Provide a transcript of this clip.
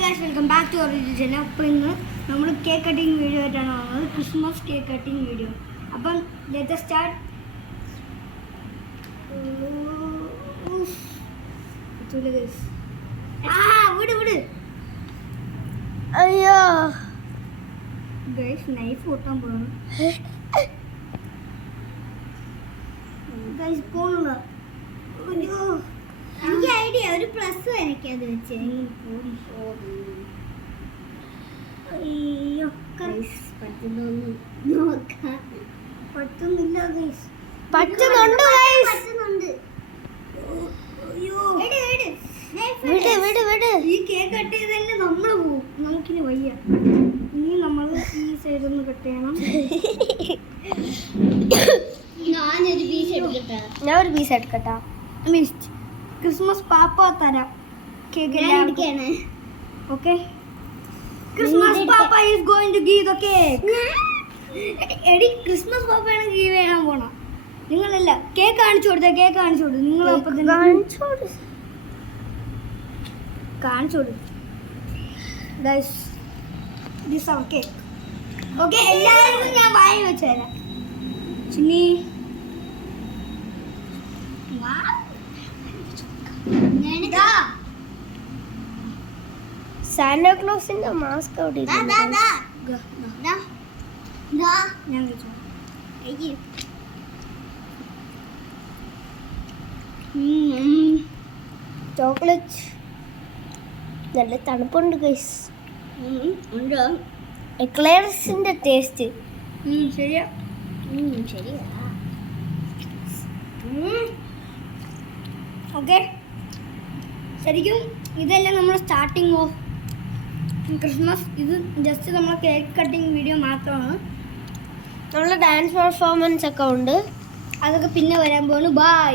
Guys welcome back to our channel. അപ്പോൾ ഇന്ന് നമ്മൾ കേക്ക് കട്ടിങ് വീഡിയോ ആയിട്ടാണ് വന്നത്, ക്രിസ്മസ് കേക്ക് കട്ടിങ് വീഡിയോ. അപ്പം ലെറ്റ് us start. വിട് അയ്യോ ഗൈസ് നൈഫ് പൊട്ടാൻ പോകണം ഗൈസ് പോണുള്ള എനിക്ക് ഐഡിയ ഒരു പ്ലസ് വരയ്ക്കാതെ വെച്ച് അയ്യോ പറ്റുന്നൊന്നും നോക്കാം. പറ്റുന്നില്ല ഗൈസ്. പറ്റുന്നുണ്ട് ഗൈസ്. പറ്റുന്നുണ്ട്. അയ്യോ വിട് ഈ കേക്ക് കട്ട് ചെയ്ത് തന്നെ നമ്മൾ പോവും. നമുക്കിനി വയ്യ. ഇനി നമ്മൾ ഈ സൈഡിൽ നിന്ന് കട്ട് ചെയ്യണം. ഞാൻ ഒരു പീസ് എടുക്കട്ടാ. മിസ്റ്റ് ക്രിസ്മസ് പാപ്പ തരാം കേക്ക്. ഓക്കെ, ക്രിസ്മസ് പാപ്പ is going to give the cake. എടി ക്രിസ്മസ് പാപ്പയാണ് ഗീവ് ചെയ്യാൻ പോണ. നിങ്ങളല്ല കേക്ക് കാണിച്ചു കൊടുത്തേ. കേക്ക് കാണിച്ചു കൊടുത്തു. നിങ്ങൾ അപ്പം തന്നെ കാണിച്ചു കൊടുത്തു. Guys this our cake. Okay, എല്ലാവർക്കും ഞാൻ വായി വെച്ച് തരാം. ചിന്നി സാന്റാക്ലോസിന്റെ മാസ്ക് അവിടെ ഞാൻ കഴിച്ചു. ചോക്ലേറ്റ് നല്ല തണുപ്പുണ്ട് ഗൈസ്. എക്ലേഴ്സിന്റെ ടേസ്റ്റ് ശരിയാ. ശരിയാ. ഓക്കെ, ശരിക്കും ഇതെല്ലാം നമ്മുടെ സ്റ്റാർട്ടിങ് ഓഫ് ക്രിസ്മസ്. ഇത് ജസ്റ്റ് നമ്മളെ കേക്ക് കട്ടിങ് വീഡിയോ മാത്രമാണ്. നമ്മളെ ഡാൻസ് പെർഫോമൻസ് ഒക്കെ ഉണ്ട്. അതൊക്കെ പിന്നെ വരാൻ പോകുന്നു. ബൈ.